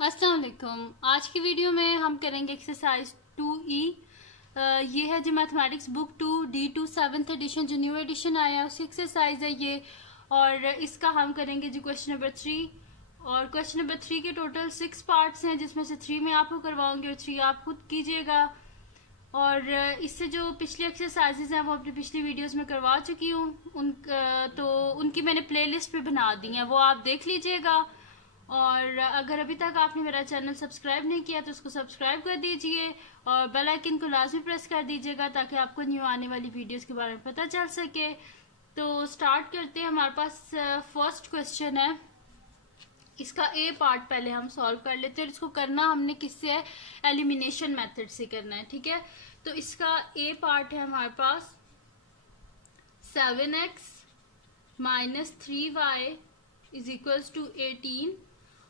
अस्सलाम वालेकुम। आज की वीडियो में हम करेंगे एक्सरसाइज 2E। ये है जी mathematics book 2 D2 7th edition, जो न्यू एडिशन आया है उसकी एक्सरसाइज है ये। और इसका हम करेंगे जी क्वेश्चन नंबर 3। और क्वेश्चन नंबर 3 के टोटल 6 पार्ट्स हैं, जिसमें से 3 मैं आपको करवाऊंगी और 3 आप खुद कीजिएगा। और इससे जो पिछली एक्सरसाइजेज हैं वो अपनी पिछली वीडियोस में करवा चुकी हूँ, तो उनकी मैंने प्लेलिस्ट पे बना दी है, वो आप देख लीजिएगा। और अगर अभी तक आपने मेरा चैनल सब्सक्राइब नहीं किया तो उसको सब्सक्राइब कर दीजिए और बेल आइकन को लाजमी प्रेस कर दीजिएगा ताकि आपको न्यू आने वाली वीडियोस के बारे में पता चल सके। तो स्टार्ट करते हैं। हमारे पास फर्स्ट क्वेश्चन है, इसका ए पार्ट पहले हम सॉल्व कर लेते हैं। इसको करना हमने किससे है, एलिमिनेशन मेथड से करना है, ठीक है। तो इसका ए पार्ट है हमारे पास 7x minus 3y is equals to 18।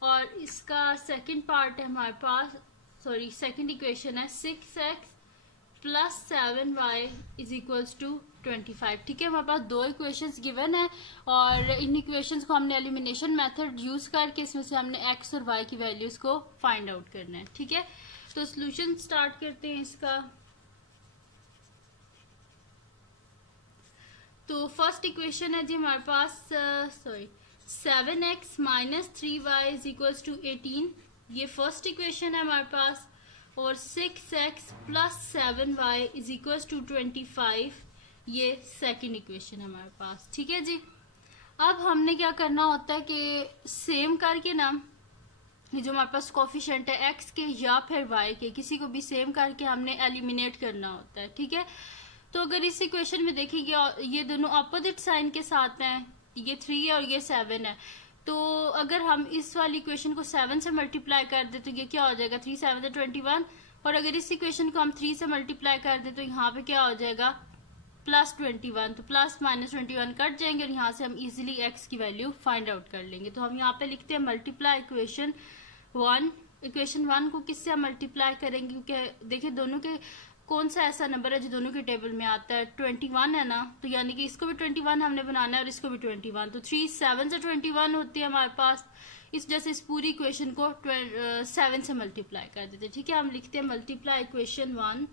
और इसका सेकंड पार्ट है हमारे पास, सेकंड इक्वेशन है 6x plus 7y is equals to 25। ठीक है, हमारे पास दो इक्वेशंस गिवन है और इन इक्वेशंस को हमने एलिमिनेशन मेथड यूज करके इसमें से हमने x और y की वैल्यूज को फाइंड आउट करना है। ठीक है, तो सोल्यूशन स्टार्ट करते हैं इसका। तो फर्स्ट इक्वेशन है जी हमारे पास 7x minus 3y is equals to 18, ये फर्स्ट इक्वेशन है हमारे पास। और 6x plus 7y is equals to 25, ये सेकंड इक्वेशन है हमारे पास। ठीक है जी, अब हमने क्या करना होता है कि सेम करके ना, ये जो हमारे पास कोफिशिएंट है x के या फिर y के, किसी को भी सेम करके हमने एलिमिनेट करना होता है। ठीक है, तो अगर इस इक्वेशन में देखेंगे ये दोनों अपोजिट साइन के साथ हैं, ये 3 है और ये 7 है। तो अगर हम इस वाली इक्वेशन को 7 से मल्टीप्लाई कर दे तो ये क्या हो जाएगा, 3 7 21। और अगर इस इक्वेशन को हम 3 से मल्टीप्लाई कर दे तो यहाँ पे क्या हो जाएगा, प्लस 21। तो प्लस माइनस 21 कट जाएंगे और यहाँ से हम इजीली x की वैल्यू फाइंड आउट कर लेंगे। तो हम यहाँ पे लिखते हैं मल्टीप्लाई इक्वेशन 1। इक्वेशन 1 को किससे हम मल्टीप्लाई करेंगे, क्योंकि देखिए दोनों के कौन सा ऐसा नंबर है जो दोनों के टेबल में आता है, 21 है ना, तो यानी कि इसको भी 21 हमने बनाना है और इसको भी 21। तो 3 7 से 21 होती है हमारे पास। इस जैसे इस पूरी इक्वेशन को 7 से मल्टीप्लाई कर देते हैं। ठीक है, हम लिखते हैं मल्टीप्लाई इक्वेशन 1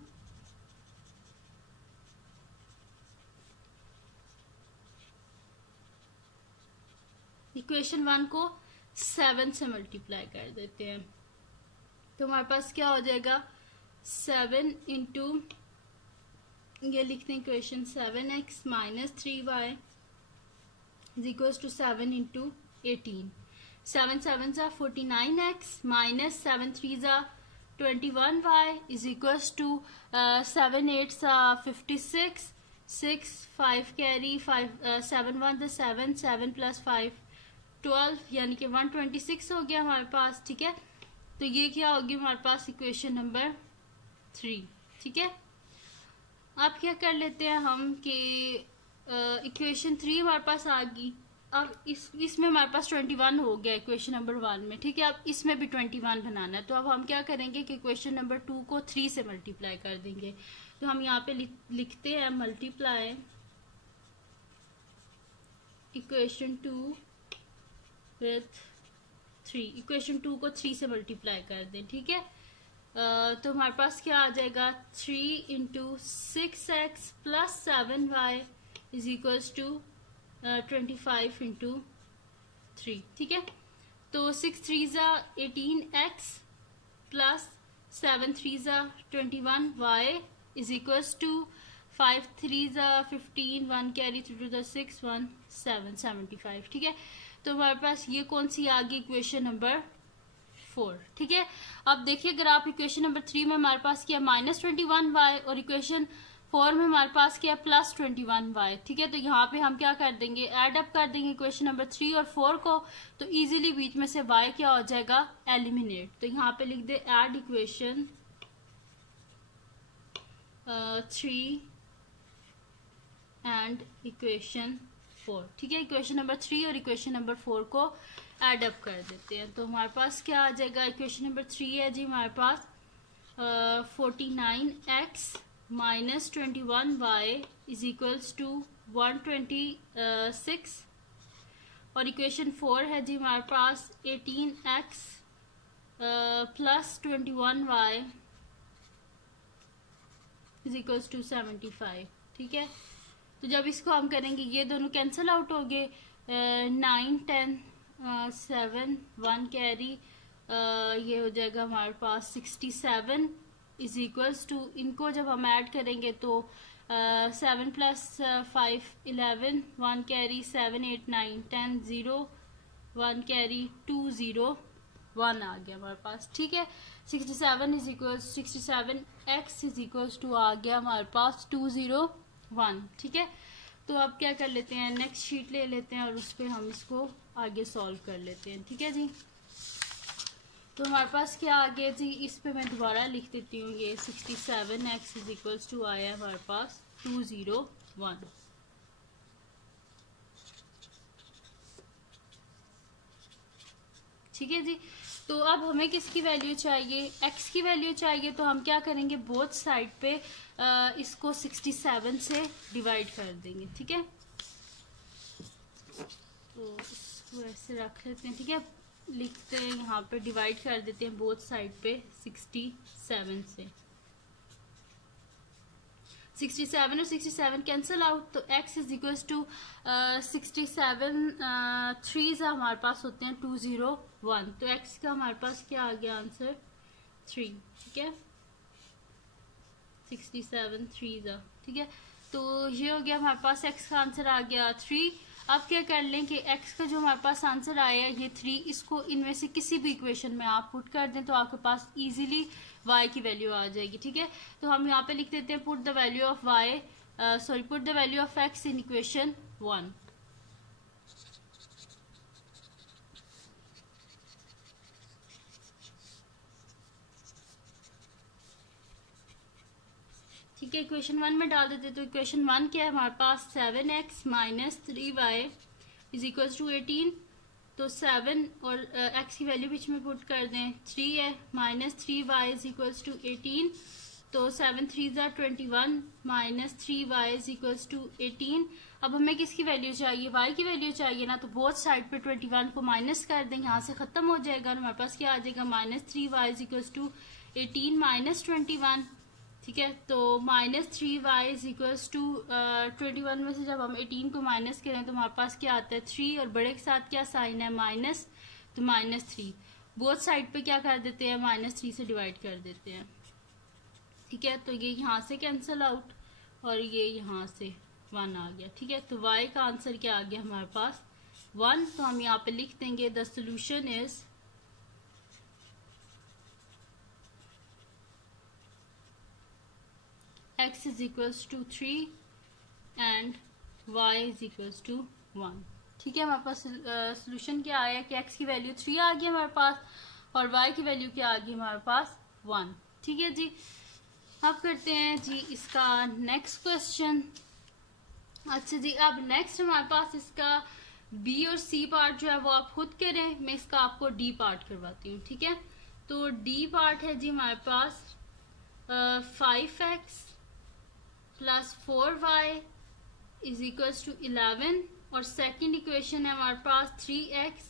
इक्वेशन 1 को 7 से मल्टीप्लाई कर देते हैं। तो हमारे पास क्या हो जाएगा, 7 इंटू ये लिखते हैं equation 7x minus 3y is equals to 7 into 18। 7 7 सा 49x माइनस 7 3 सा 21y इज इक्वल्स टू 7 8 सा 56, 6 5 कैरी 5 7 1 7 7 प्लस 5 12, यानी कि 126 हो गया हमारे पास। ठीक है, तो ये क्या होगी हमारे पास इक्वेशन नंबर 3। ठीक है, अब क्या कर लेते हैं हम कि इक्वेशन 3 हमारे पास आ गई। अब इसमें हमारे पास 21 हो गया इक्वेशन नंबर 1 में। ठीक है, अब इसमें भी 21 बनाना है। तो अब हम क्या करेंगे कि इक्वेशन नंबर 2 को 3 से मल्टीप्लाई कर देंगे। तो हम यहाँ पे लिखते हैं मल्टीप्लाई इक्वेशन 2 विथ 3। इक्वेशन 2 को 3 से मल्टीप्लाई कर दें। ठीक है, तो हमारे पास क्या आ जाएगा, 3 into 6x plus 7y is equals to 25 into 3। ठीक है, तो 6 3 ज़ा 18x प्लस 7 3 ज़ा 21y इज इक्वल्स टू 5 3 ज़ा 15, 1 कैरी थ्रू टू द 6 1 7 75। ठीक है, तो हमारे पास ये कौन सी आ गई, इक्वेशन नंबर 4। ठीक है, अब देखिए अगर आप इक्वेशन नंबर 3 में हमारे पास क्या माइनस 21y और इक्वेशन 4 में हमारे पास क्या प्लस 21y। ठीक है, तो यहाँ पे हम क्या कर देंगे, एड अप कर देंगे इक्वेशन नंबर 3 और 4 को, तो इजीली बीच में से y क्या हो जाएगा, एलिमिनेट। तो यहाँ पे लिख दे एड इक्वेशन 3 एंड इक्वेशन 4। ठीक है, इक्वेशन नंबर 3 और इक्वेशन नंबर 4 को एड अप कर देते हैं। तो हमारे पास क्या आ जाएगा, इक्वेशन नंबर 3 है जी हमारे पास 49x minus 21y is equals to 126। और इक्वेशन 4 है जी हमारे पास 18x plus 21y is equals to 75। ठीक है, तो जब इसको हम करेंगे ये दोनों कैंसिल आउट हो गए, 9 10 7 1 कैरी, ये हो जाएगा हमारे पास 67 इज इक्वल्स टू, इनको जब हम ऐड करेंगे तो 7 प्लस 5 11 1 कैरी 7 8 9 10 0 1 कैरी 2 0 1 आ गया हमारे पास। ठीक है, 67 is equal 67x is equals to आ गया हमारे पास 201। ठीक है, तो अब क्या कर लेते हैं, नेक्स्ट शीट ले लेते हैं और उस पर हम इसको आगे सॉल्व कर लेते हैं। ठीक है जी, तो हमारे पास क्या आ गया जी, इस पे मैं दोबारा लिख देती हूँ, ये 67x इज इक्वल्स टू आया हमारे पास 201। ठीक है जी, तो अब हमें किसकी वैल्यू चाहिए, x की वैल्यू चाहिए, तो हम क्या करेंगे, बोथ साइड पे इसको 67 से डिवाइड कर देंगे। ठीक है, तो इसको ऐसे रख लेते हैं। ठीक है, लिखते हैं यहाँ पे, डिवाइड कर देते हैं बोथ साइड पे 67 से। 67 और 67 कैंसिल आउट, तो x इज इक्वल टू 67 3 हमारे पास होते हैं 201, तो x का हमारे पास क्या आ गया आंसर 3। ठीक है, 67 3। ठीक है, तो ये हो गया हमारे पास x का आंसर आ गया 3। अब क्या कर लें कि x का जो हमारे पास आंसर आया ये 3, इसको इनमें से किसी भी इक्वेशन में आप पुट कर दें तो आपके पास इजीली y की वैल्यू आ जाएगी। ठीक है, तो हम यहाँ पे लिख देते हैं put the value of y, put the value of x in equation 1। ठीक है, इक्वेशन 1 में डाल देते, तो इक्वेशन 1 क्या है हमारे पास, 7x minus 3y is equal to 18, तो 7 और x की वैल्यू बीच में पुट कर दें, 3 है minus 3y is equal to 18, तो 7 3 21 minus 3y is equal to 18। अब हमें किसकी वैल्यू चाहिए, y की वैल्यू चाहिए ना, तो बोथ साइड पे 21 को माइनस कर दें, यहाँ से खत्म हो जाएगा और हमारे पास क्या आ जाएगा, minus 3y is equal to 18 minus 21। ठीक है, तो minus 3y is equals to 21 में से जब हम 18 को माइनस करें तो हमारे पास क्या आता है 3, और बड़े के साथ क्या साइन है माइनस, तो माइनस 3। बोथ साइड पे क्या कर देते हैं, माइनस 3 से डिवाइड कर देते हैं। ठीक है, तो ये यहाँ से कैंसिल आउट और ये यहाँ से 1 आ गया। ठीक है, तो y का आंसर क्या आ गया हमारे पास 1, तो हम यहाँ पे लिख देंगे the solution is x is equals to 3 and y is equals to 1। ठीक है, हमारे पास सोल्यूशन क्या आया कि x की वैल्यू 3 आ गई हमारे पास और y की वैल्यू क्या आ गई हमारे पास 1। ठीक है जी, अब करते हैं जी इसका नेक्स्ट क्वेश्चन। अच्छा जी, अब नेक्स्ट हमारे पास इसका b और c पार्ट जो है वो आप खुद करें, मैं इसका आपको d पार्ट करवाती हूँ। ठीक है, तो d पार्ट है जी हमारे पास 5x plus 4y is equals to 11, और सेकेंड इक्वेशन है हमारे पास 3x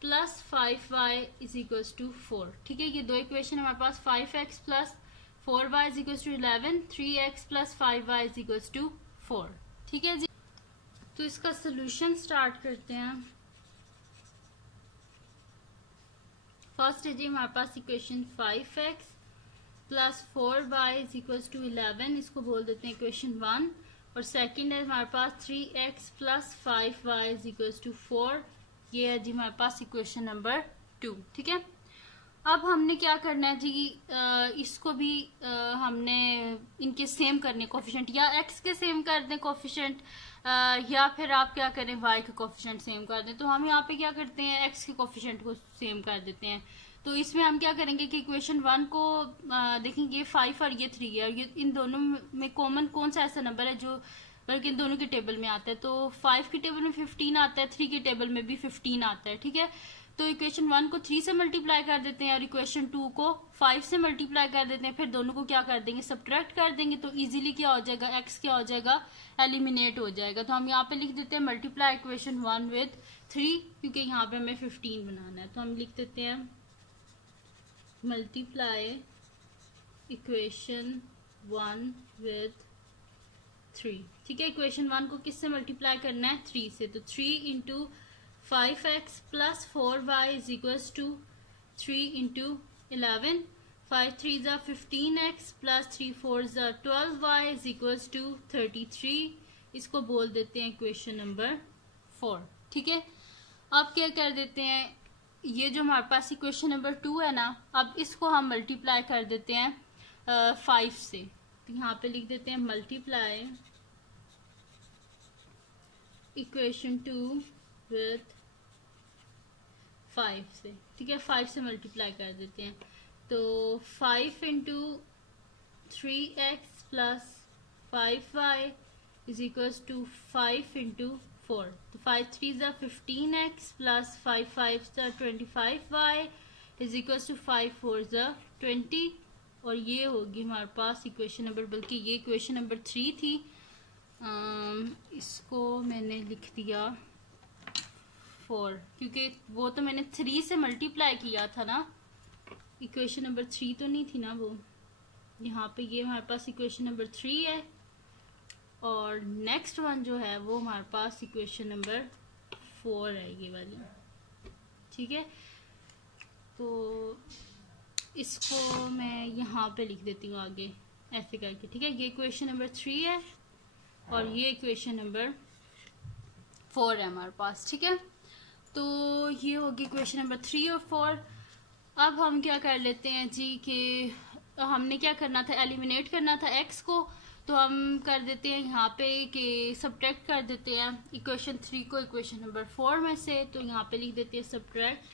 plus 5y is equals to 4। ठीक है, ये दो इक्वेशन हमारे पास 5x plus 4y is equals to 11, 3x plus 5y is equals to 4। ठीक है जी, तो इसका सोल्यूशन स्टार्ट करते हैं। फर्स्ट है जी हमारे पास equation 5x plus 4y is equals to 11, इसको बोल देते हैं इक्वेशन 1, और सेकंड है हमारे पास 3x plus 5y is equals to 4, ये है जी हमारे पास इक्वेशन नंबर 2। ठीक है, अब हमने क्या करना है जी, इसको भी हमने इनके सेम करने कोफिशिएंट, या x के सेम कर दें कोफिशिएंट, या फिर आप क्या करें y के कोफिशिएंट सेम कर दें। तो हम यहाँ पे क्या करते हैं, x के कोफिशिएंट को सेम कर देते हैं। तो इसमें हम क्या करेंगे कि इक्वेशन 1 को देखेंगे 5 और ये 3 है, और ये इन दोनों में कॉमन कौन सा ऐसा नंबर है जो बल्कि इन दोनों के टेबल में आता है, तो 5 की टेबल में 15 आता है, 3 की टेबल में भी 15 आता है। ठीक है, तो इक्वेशन 1 को 3 से मल्टीप्लाई कर देते हैं और इक्वेशन 2 को 5 से मल्टीप्लाई कर देते हैं, फिर दोनों को क्या कर देंगे, सब्ट्रैक्ट कर देंगे, तो इजीली क्या हो जाएगा, x क्या हो जाएगा, एलिमिनेट हो जाएगा। तो हम यहाँ पे लिख देते हैं मल्टीप्लाई इक्वेशन 1 विद 3, क्योंकि यहाँ पे हमें 15 बनाना है, तो हम लिख देते हैं मल्टीप्लाई इक्वेशन 1 विद 3। ठीक है, इक्वेशन 1 को किससे मल्टीप्लाई करना है? 3 से। तो 3 into 5x plus 4y is equals to 3 into 11। 5 3 ज़ा 15x प्लस 3 4 ज़ा 12y इज इक्वल्स टू 33। इसको बोल देते हैं इक्वेशन नंबर 4। ठीक है, अब क्या कर देते हैं, ये जो हमारे पास इक्वेशन नंबर 2 है ना, अब इसको हम मल्टीप्लाई कर देते हैं 5 से। तो यहाँ पे लिख देते हैं मल्टीप्लाई इक्वेशन 2 विथ 5 से। ठीक है, 5 से मल्टीप्लाई कर देते हैं। तो 5 into 3x plus 5y is equals to 5 into 4। तो 5 3 ज़ा 15x प्लस 5 5 ज़ा 25y इज इक्वल्स टू 5 4 ज़ा 20। और ये होगी हमारे पास इक्वेशन नंबर, बल्कि ये इक्वेशन नंबर 3 थी, इसको मैंने लिख दिया 4, क्योंकि वो तो मैंने 3 से मल्टीप्लाई किया था ना, इक्वेशन नंबर 3 तो नहीं थी ना वो। यहाँ पे ये हमारे पास इक्वेशन नंबर 3 है, और नेक्स्ट वन जो है वो हमारे पास इक्वेशन नंबर 4 है, ये वाली। ठीक है, तो इसको मैं यहाँ पे लिख देती हूँ आगे ऐसे करके। ठीक है, ये इक्वेशन नंबर 3 है और ये इक्वेशन नंबर 4 है हमारे पास। ठीक है, तो ये होगी इक्वेशन नंबर 3 और 4। अब हम क्या कर लेते हैं जी कि हमने क्या करना था, एलिमिनेट करना था x को। तो हम कर देते हैं यहाँ पे कि सब्ट्रैक्ट कर देते हैं इक्वेशन 3 को इक्वेशन नंबर 4 में से। तो यहाँ पे लिख देते हैं सब्ट्रैक्ट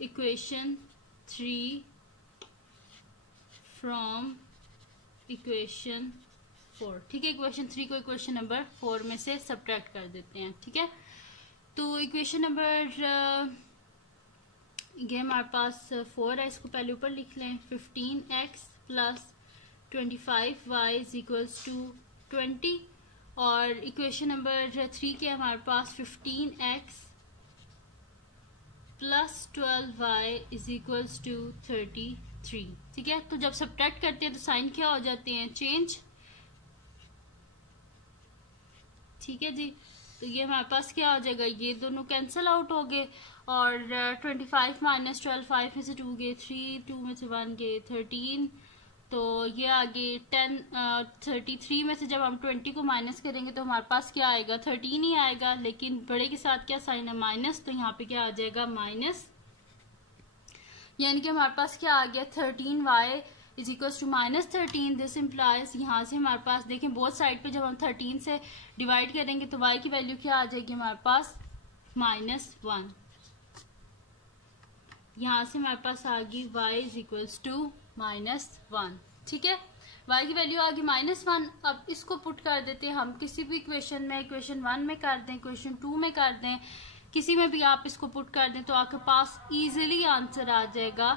इक्वेशन 3 फ्रॉम इक्वेशन 4। ठीक है, इक्वेशन 3 को इक्वेशन नंबर 4 में से सब्ट्रैक्ट कर देते हैं। ठीक है, तो इक्वेशन नंबर ये हमारे पास 4 है, इसको पहले ऊपर लिख लें। 15x plus 25y is equals to 20। और इक्वेशन नंबर 3 के हमारे पास 15x plus 12y is equals to 33। ठीक है, तो जब सब्ट्रैक्ट करते हैं तो साइन क्या हो जाते हैं, चेंज। ठीक है जी, तो ये हमारे पास क्या हो जाएगा, ये दोनों कैंसिल आउट हो गए। और 25 माइनस 12, 5 में से 2 गए 3, 2 में से 1 गए 13। तो ये आगे 10 33 में से जब हम 20 को माइनस करेंगे तो हमारे पास क्या आएगा, 13 ही आएगा। लेकिन बड़े के साथ क्या साइन है, माइनस। तो यहाँ पे क्या आ जाएगा, माइनस। यानी कि हमारे पास क्या आ गया, 13y is equal to minus 13। This implies, यहाँ से हमारे पास देखें बोथ साइड पे जब हम 13 से डिवाइड करेंगे तो y की वैल्यू क्या आ जाएगी हमारे पास, -1। यहाँ से हमारे पास आ गई y इज इक्वल्स टू -1। ठीक है, y की वैल्यू आ गई -1। अब इसको पुट कर देते हैं हम किसी भी इक्वेशन में, इक्वेशन 1 में कर दें, इक्वेशन 2 में कर दें, किसी में भी आप इसको पुट कर दें तो आपके पास इजीली आंसर आ जाएगा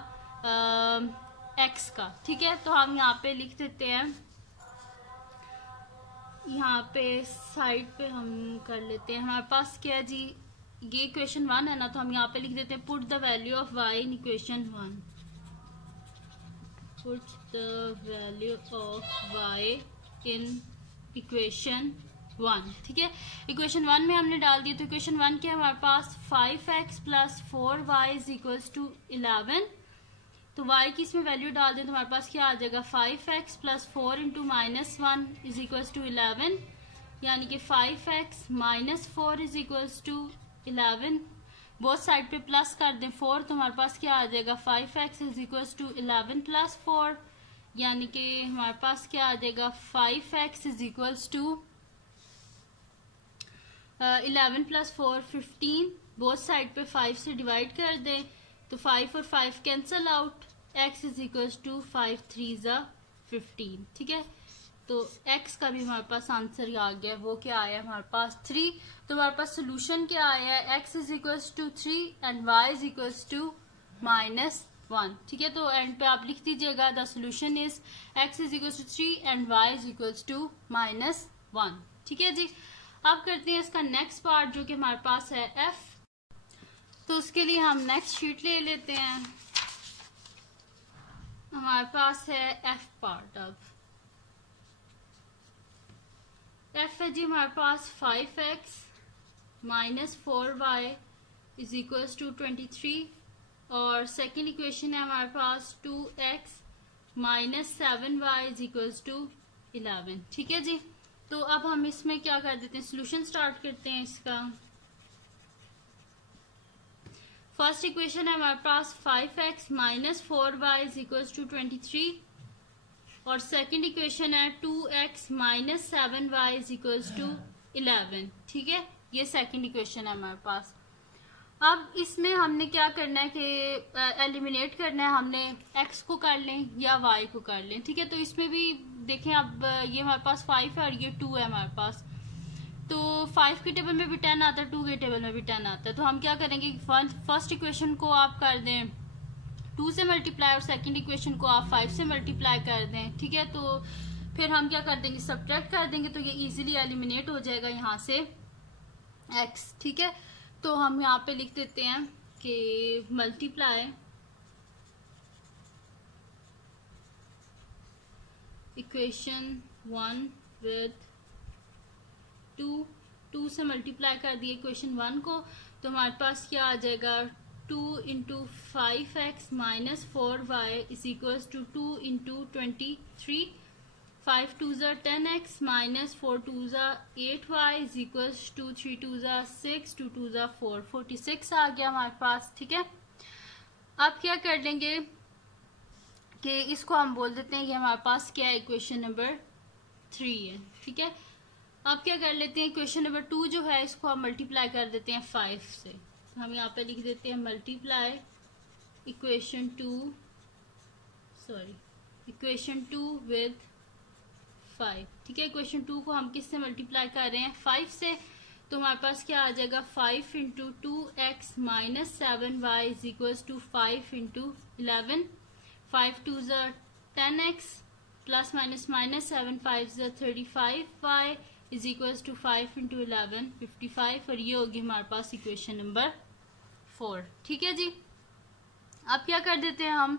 x का। ठीक है, तो हम यहाँ पे लिख देते हैं, यहाँ पे साइड पे हम कर लेते हैं। हमारे पास क्या है जी, ये इक्वेशन 1 है ना, तो हम यहाँ पे लिख देते हैं put the value of y in equation 1। Put the value of y in equation 1। ठीक है, इक्वेशन 1 में हमने डाल दिया। तो इक्वेशन 1 के हमारे पास 5x plus 4y is equals to 11। तो y की इसमें वैल्यू डाल दें तो हमारे पास क्या आ जाएगा, 5x plus 4 into -1 is equals to 11। यानी कि 5x minus 4 is equals to 11। Both side पे प्लस कर दें 4, तो हमारे पास क्या आ जाएगा, 5x is equals to 11 plus 4। यानी कि हमारे पास क्या आ जाएगा, 5x is equals to 11 plus 4 15। Both side पे 5 से डिवाइड कर दें तो 5 और 5 cancel out. x is equals to 5 3 ज़ा 15। ठीक है, तो x का भी हमारे पास आंसर आ गया, वो क्या आया हमारे पास 3। तो हमारे पास सोल्यूशन क्या आया है, x is equals to 3 and y is equals to -1। ठीक है, तो एंड पे आप लिख दीजिएगा the solution is x is equals to 3 and y is equals to -1। ठीक है जी, अब करते हैं इसका नेक्स्ट पार्ट जो कि हमारे पास है f। तो उसके लिए हम नेक्स्ट शीट ले लेते हैं। हमारे पास है एफ पार्ट। अब एफ है जी हमारे पास 5x minus 4y is equal to 23, और सेकेंड इक्वेशन है हमारे पास 2x minus 7y is equal to 11। ठीक है जी। तो अब हम इसमें क्या कर देते हैं, सोल्यूशन स्टार्ट करते हैं इसका। फर्स्ट इक्वेशन है हमारे पास 5x minus 4y is equal to 23, और सेकेंड इक्वेशन है 2x minus 7y is equal to 11। ठीक है, ये सेकेंड इक्वेशन है हमारे पास। अब इसमें हमने क्या करना है कि एलिमिनेट करना है, हमने x को कर लें या y को कर लें। ठीक है, तो इसमें भी देखें अब ये हमारे पास 5 है और ये 2 है हमारे पास, तो 5 के टेबल में भी 10 आता है, 2 के टेबल में भी 10 आता है। तो हम क्या करेंगे, फर्स्ट इक्वेशन को आप कर दें 2 से मल्टीप्लाई और सेकंड इक्वेशन को आप 5 से मल्टीप्लाई कर दें। ठीक है, तो फिर हम क्या कर देंगे, सब्ट्रैक्ट कर देंगे, तो ये इजीली एलिमिनेट हो जाएगा यहाँ से x। ठीक है, तो हम यहाँ पे लिख देते हैं कि मल्टीप्लाई इक्वेशन 1 विद 2 से मल्टीप्लाई कर दिए इक्वेशन 1 को, तो हमारे पास क्या आ जाएगा 2 into 5x minus 4y is equal to 2 into 23, 5 2 ज़ा 10x माइनस 4 2 ज़ा 8y इज इक्वल टू 3 2 ज़ा 6 2 2 ज़ा 4, 46 आ गया हमारे पास। ठीक है, अब क्या कर लेंगे कि इसको हम बोल देते हैं कि हमारे पास क्या है, इक्वेशन नंबर 3 है। ठीक है, अब क्या कर लेते हैं, इक्वेशन नंबर 2 जो है इसको हम मल्टीप्लाई कर देते हैं 5 से। हम यहाँ पे लिख देते हैं मल्टीप्लाई इक्वेशन 2 विद 5। ठीक है, इक्वेशन 2 को हम किससे मल्टीप्लाई कर रहे हैं, 5 से, तो हमारे पास क्या आ जाएगा 5 into 2x minus 7y is equal to 5 into 11, 5 2 ज़ा 10x प्लस माइनस माइनस 7 5 ज़ा 35y is equal to 5 into 11 55, और ये होगी हमारे पास इक्वेशन नंबर 4। ठीक है जी, अब क्या कर देते हैं हम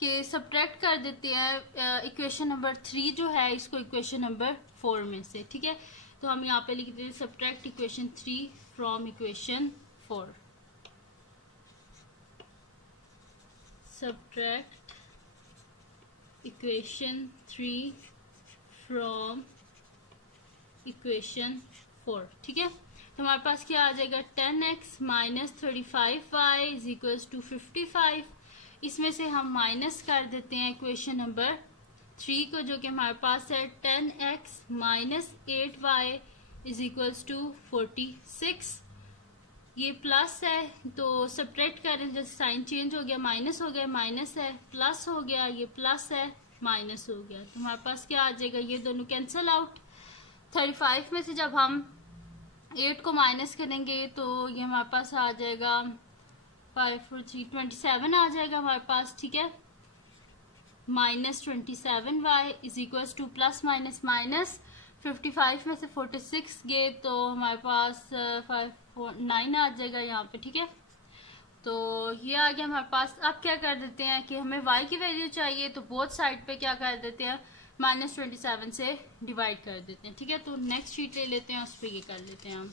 कि सब्ट्रैक्ट कर देते हैं इक्वेशन नंबर 3 जो है इसको इक्वेशन नंबर 4 में से। ठीक है, तो हम यहाँ पे लिख देते हैं subtract equation 3 from equation 4। Subtract equation 3 from equation 4। ठीक है, तो हमारे पास क्या आ जाएगा 10x minus 35y is equal to 55। इसमें से हम माइनस कर देते हैं इक्वेशन नंबर 3 को, जो कि हमारे पास है 10x minus 8y is equal to 46। ये प्लस है तो सब्ट्रैक्ट करें, जैसे साइन चेंज हो गया, माइनस हो गया, माइनस है प्लस हो गया, ये प्लस है माइनस हो गया, तो हमारे पास क्या आ जाएगा, ये दोनों कैंसिल आउट। 35 में से जब हम 8 को माइनस करेंगे तो ये हमारे पास आ जाएगा 5 4 3 27 आ जाएगा हमारे पास। ठीक है, minus 27y is equal two plus minus minus 55 में से 46 गए तो हमारे पास 5 4 9 आ जाएगा यहाँ पे। ठीक है, तो ये आ गया हमारे पास। अब क्या कर देते हैं कि हमें y की वैल्यू चाहिए, तो बोथ साइड पे क्या कर देते हैं, माइनस 27 से डिवाइड कर देते हैं। ठीक है, तो नेक्स्ट शीट ले लेते हैं, उस पर ये कर लेते हैं हम।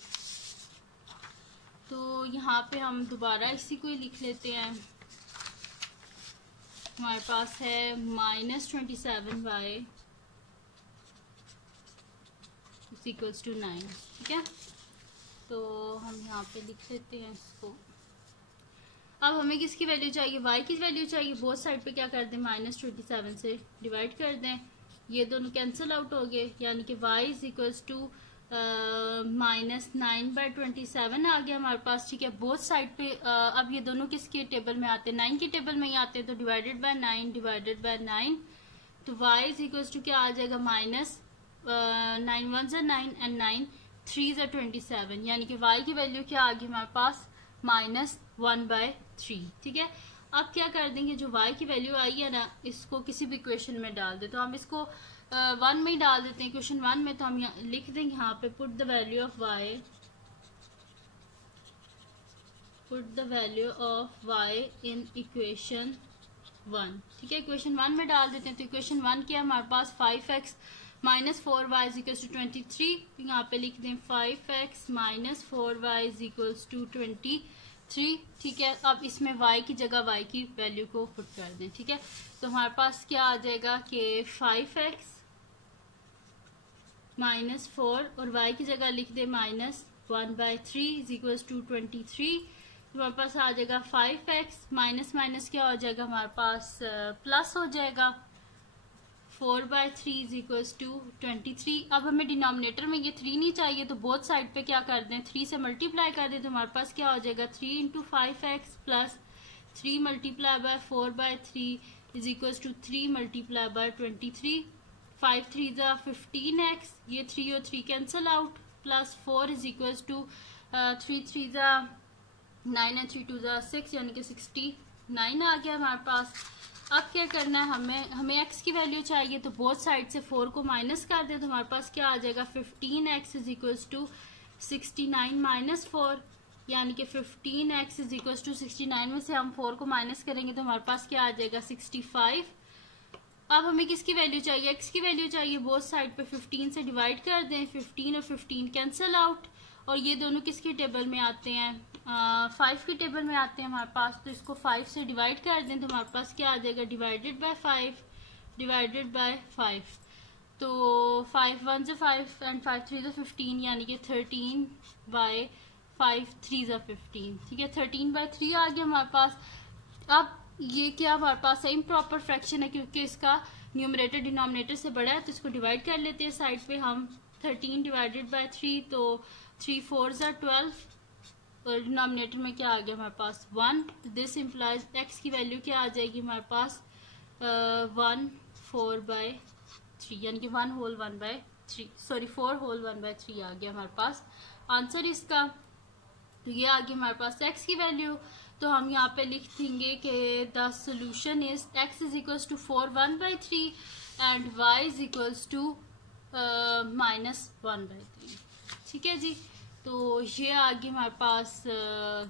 तो यहाँ पे हम दोबारा इसी को ही लिख लेते हैं। हमारे पास है माइनस 27y इक्वल्स टू 9। ठीक है, तो हम यहाँ पे लिख लेते हैं इसको। अब हमें किसकी वैल्यू चाहिए, y की वैल्यू चाहिए। बोथ साइड पे क्या कर दें, माइनस 27 से डिवाइड कर दें, ये दोनों कैंसिल आउट हो गए, यानी कि y is equals to minus 9/27 आ गया हमारे पास। ठीक है, बोथ साइड पे अब ये दोनों किसके टेबल में आते हैं, 9 के टेबल में ही आते हैं, तो डिवाइडेड बाय 9 डिवाइडेड बाय 9, तो y इज इक्वल्स टू क्या आ जाएगा, माइनस 9 1 ज़ा 9 एंड 9 3 ज़ा 27, यानी कि y की वैल्यू क्या आ गई हमारे पास, माइनस 1/3। ठीक है, अब क्या कर देंगे, जो y की वैल्यू आई है ना, इसको किसी भी इक्वेशन में डाल दे। तो हम इसको 1 में ही डाल देते हैं, इक्वेशन 1 में। तो हम लिख देंगे यहाँ पे put the value of y put the value of y in equation 1। ठीक है, इक्वेशन 1 में डाल देते हैं। तो इक्वेशन 1 क्या है हमारे पास, 5x minus 4y is equals to 23। यहाँ पे लिख दें 5x minus 4y is equals to 23। ठीक है, अब इसमें y की जगह y की वैल्यू को पुट कर दें। ठीक है, तो हमारे पास क्या आ जाएगा कि 5x माइनस 4 और y की जगह लिख दे माइनस 1/3 इज इक्वल्स टू 23। हमारे पास आ जाएगा 5x माइनस माइनस क्या हो जाएगा हमारे पास प्लस हो जाएगा 4/3 इज इक्वल्स टू 23। अब हमें डिनोमिनेटर में ये 3 नहीं चाहिए, तो बोथ साइड पे क्या कर दें, 3 से मल्टीप्लाई कर दें। तो हमारे पास क्या हो जाएगा 3 into 5x plus 3 multiply by 4/3 is equals to 3 multiply by 23। 5 3 ज़ा 15x, ये 3 और 3 cancel out, plus 4 is equals to 3 3 ज़ा 9 and 3 2 ज़ा 6 यानी कि 69 आ गया हमारे पास। अब क्या करना है, हमें x की वैल्यू चाहिए, तो बोथ साइड से 4 को माइनस कर दे। तो हमारे पास क्या आ जाएगा 15x is equals to 69 minus 4 यानी कि 15x इज इक्वल्स टू 69 में से हम 4 को माइनस करेंगे तो हमारे पास क्या आ जाएगा 65। अब हमें किसकी वैल्यू चाहिए, x की वैल्यू चाहिए। बोथ साइड पे 15 से डिवाइड कर दें, 15 और 15 कैंसिल आउट, और ये दोनों किसके टेबल में आते हैं, 5 के टेबल में आते हैं हमारे पास। तो इसको 5 से डिवाइड कर दें तो हमारे पास क्या आ जाएगा डिवाइडेड बाय 5 डिवाइडेड बाय 5। तो 5 1 से 5 एंड 5 3 से 15 यानी कि 13/5 3 से 15। ठीक है, 13/3 आ गया हमारे पास। अब ये क्या हमारे पास है इम्प्रॉपर फ्रैक्शन है, क्योंकि इसका न्यूमरेटर डिनोमिनेटर से बड़ा है, तो इसको डिवाइड कर लेते हैं साइड पे हम। 13 डिवाइडेड बाय 3, तो 3 4 ज़ा 12 और डिनोमिनेटर में क्या आ गया हमारे पास 1। दिस इम्प्लाइज x की वैल्यू क्या आ जाएगी हमारे पास 1 4/3 यानी कि 1 होल 1/3 सॉरी 4 होल 1/3 आ गया हमारे पास आंसर इसका। तो ये आ गया हमारे पास x की वैल्यू। तो हम यहाँ पे लिख देंगे कि the solution is x is equals to 4 1/3 and y is equals to -1/3। ठीक है जी, तो ये आ गई हमारे पास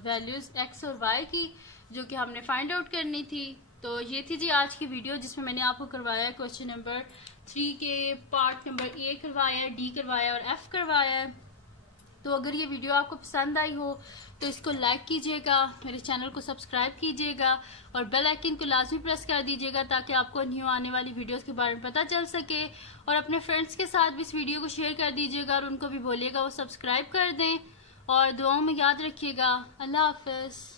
वैल्यूज x और y की जो कि हमने फाइंड आउट करनी थी। तो ये थी जी आज की वीडियो जिसमें मैंने आपको करवाया क्वेश्चन नंबर 3 के पार्ट नंबर A करवाया, D करवाया और F करवाया। तो अगर ये वीडियो आपको पसंद आई हो तो इसको लाइक कीजिएगा, मेरे चैनल को सब्सक्राइब कीजिएगा और बेल आइकन को लाजमी प्रेस कर दीजिएगा ताकि आपको न्यू आने वाली वीडियोस के बारे में पता चल सके। और अपने फ्रेंड्स के साथ भी इस वीडियो को शेयर कर दीजिएगा और उनको भी बोलिएगा वो सब्सक्राइब कर दें। और दुआओं में याद रखिएगा। अल्लाह हाफ़िज़।